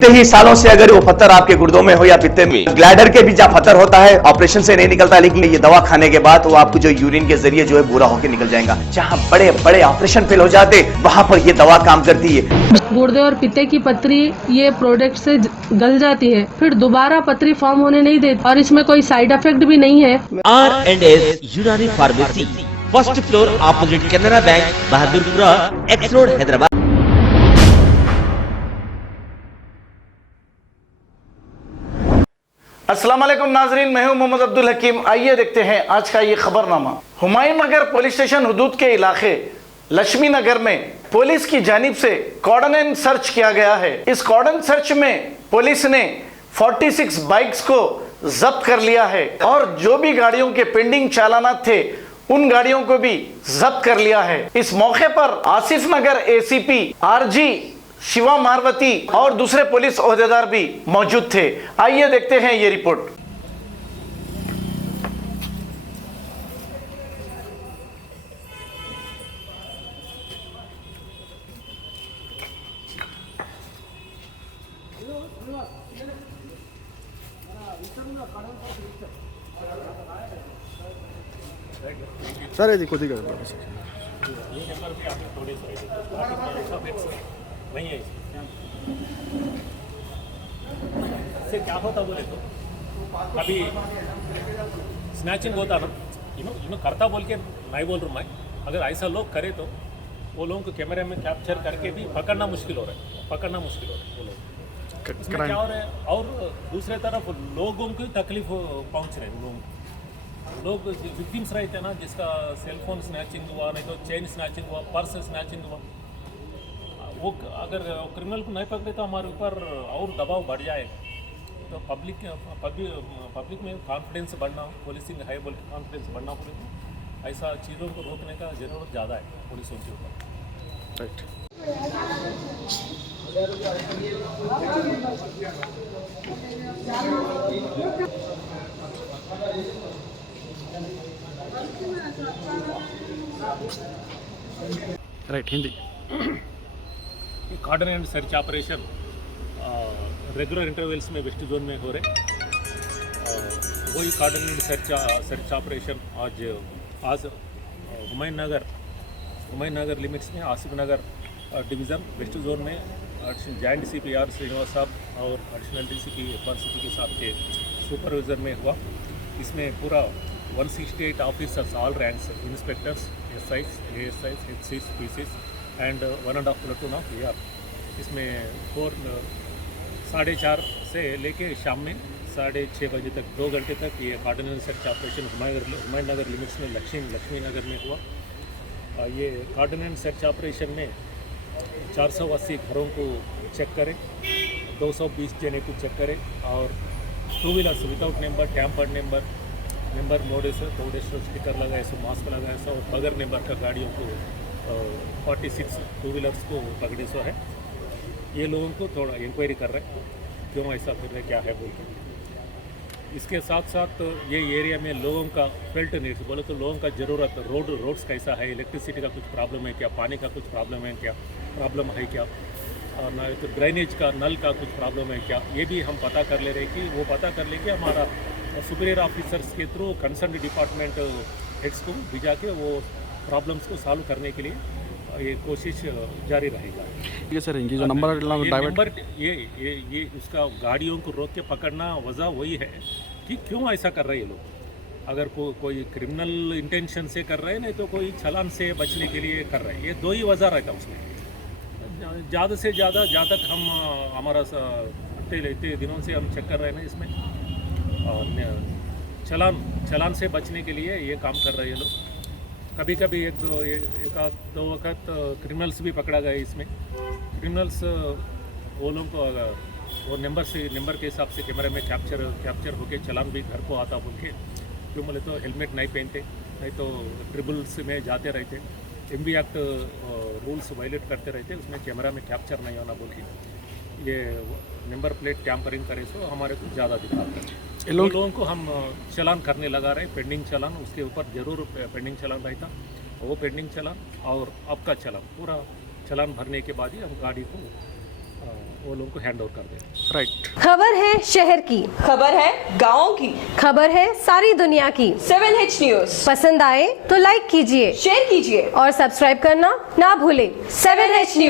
ही सालों से अगर वो पत्थर आपके गुर्दों में हो या पित्ते में, ग्लैडर के भी जब पत्थर होता है ऑपरेशन से नहीं निकलता, लेकिन ये दवा खाने के बाद वो आपको जो यूरिन के जरिए जो है बुरा होकर निकल जाएगा। जहां बड़े बड़े ऑपरेशन फेल हो जाते वहां पर ये दवा काम करती है। गुर्दे और पित्ते की पथरी ये प्रोडक्ट से गल जाती है, फिर दोबारा पथरी फॉर्म होने नहीं देती और इसमें कोई साइड इफेक्ट भी नहीं है। R&S यूनानी pharmacy, first floor opposite Canara bank, Bahadurpura, x road, Hyderabad. अस्सलाम वालेकुम नाजरीन, मैं हूं मोहम्मद अब्दुल हकीम। आइए देखते हैं आज का ये खबरनामा। हुमायूं नगर पुलिस स्टेशन हुदूद के इलाके लक्ष्मी नगर में पुलिस की जानिब से कॉर्डन सर्च किया गया है। इस कॉर्डन सर्च में पुलिस ने 46 बाइक्स को जब्त कर लिया है और जो भी गाड़ियों के पेंडिंग चालानात थे उन गाड़ियों को भी जब्त कर लिया है। इस मौके पर आसिफ नगर ACP RG शिवा मारवती और दूसरे पुलिस ओहदेदार भी मौजूद थे। आइए देखते हैं ये रिपोर्ट। सर ये कोई नहीं है इससे क्या होता बोले तो कभी स्नैचिंग होता ना, यू नो करता बोल के नहीं बोल रहा मैं। अगर ऐसा लोग करे तो वो लोगों को कैमरे में कैप्चर करके भी पकड़ना मुश्किल हो रहा है, वो लोग इसमें क्या हो रहा है। और दूसरे तरफ लोगों को तकलीफ पहुंच रहे हैं। लोग विक्टिम्स रहते हैं ना, जिसका सेलफोन स्नैचिंग हुआ, नहीं तो चेन स्नैचिंग हुआ, पर्स स्नैचिंग हुआ, वो अगर क्रिमिनल को नहीं पकड़े तो हमारे ऊपर और दबाव बढ़ जाएगा। तो पब्लिक में कॉन्फिडेंस बढ़ना, पुलिसिंग है बोल के कॉन्फिडेंस बढ़ना पड़ेगा। ऐसा चीज़ों को रोकने का ज़रूरत ज़्यादा है पुलिसों के ऊपर। Right Hindi cordon and search operation regular intervals में वेस्ट जोन में हो रहे। वही कॉर्डन एंड सर्च ऑपरेशन आज हुमायूं नगर लिमिट्स में आसिफ नगर डिवीज़न वेस्ट जोन में जॉइंट CP R श्रीनिवास साहब और एडिशनल DCP FRCP के साथ के सुपरविजन में हुआ। इसमें पूरा 168 officers, all ranks, inspectors, SIs, ASIs, HCs, PCs and 1.5 platoon of AR। इसमें 4:30 से लेके शाम में 6:30 बजे तक 2 घंटे तक ये कॉर्डन सर्च ऑपरेशन हुमायूं नगर लिमिट्स में लक्ष्मी नगर में हुआ। ये कॉर्डन सर्च ऑपरेशन में 480 घरों को चेक करें, 220 जने को चेक करें और 2 wheelers without number, tampered number मोड़े से थोड़े स्टिकर लगाए सो, मास्क लगाए सो और बगैर नंबर का गाड़ियों को 46 2 व्हीलर्स को पकड़े सो है। ये लोगों को थोड़ा इंक्वायरी कर रहे हैं क्यों ऐसा कर रहे, क्या है बोल के। इसके साथ साथ ये एरिया में लोगों का फेल्ट नीड्स बोले तो लोगों का ज़रूरत, रोड्स कैसा है, इलेक्ट्रिसिटी का कुछ प्रॉब्लम है क्या, पानी का कुछ प्रॉब्लम है क्या, और ना तो ड्रेनेज का नल का कुछ प्रॉब्लम है क्या, ये भी हम पता कर ले रहे कि वो पता कर लेंगे। हमारा सुपीरियर ऑफिसर्स के थ्रू कंसर्न डिपार्टमेंट हेड्स को भिजा के वो प्रॉब्लम्स को सॉल्व करने के लिए ये कोशिश जारी रहेगा। ये सर इनकी जो नंबर ये उसका गाड़ियों को रोक के पकड़ना वजह वही है कि क्यों ऐसा कर रहे हैं लोग। अगर कोई क्रिमिनल इंटेंशन से कर रहे हैं, नहीं तो कोई चालान से बचने के लिए कर रहे हैं। ये 2 ही वजह रहता है उसमें। ज़्यादा से ज़्यादा जहाँ तक हम हमारा इतने दिनों से हम चेक कर रहे हैं ना, इसमें चालान से बचने के लिए ये काम कर रहे हैं लोग। कभी कभी एक दो वक्त क्रिमिनल्स भी पकड़ा गया। इसमें क्रिमिनल्स वो लोग को वो नंबर के हिसाब से कैमरे में कैप्चर होके चालान भी घर को आता बोल के, क्यों बोले तो हेलमेट नहीं पहनते, नहीं तो ट्रिबल्स में जाते रहते, MB एक्ट रूल्स वायलेट करते रहते, उसमें कैमरा में कैप्चर नहीं होना बोल के ये नंबर प्लेट टैम्परिंग करे सो हमारे को ज़्यादा दिखाते हैं। लोगों को हम चालान करने लगा रहे, पेंडिंग चालान, उसके ऊपर ज़रूर पेंडिंग चालान रहता, वो पेंडिंग चालान और आपका चालान, पूरा चालान भरने के बाद ही हम गाड़ी को वो लोगों को हैंड ओवर कर देंगे। राइट। खबर है शहर की, खबर है गाँव की, खबर है सारी दुनिया की। 7H न्यूज पसंद आए तो लाइक कीजिए, शेयर कीजिए और सब्सक्राइब करना ना भूलें। 7H news.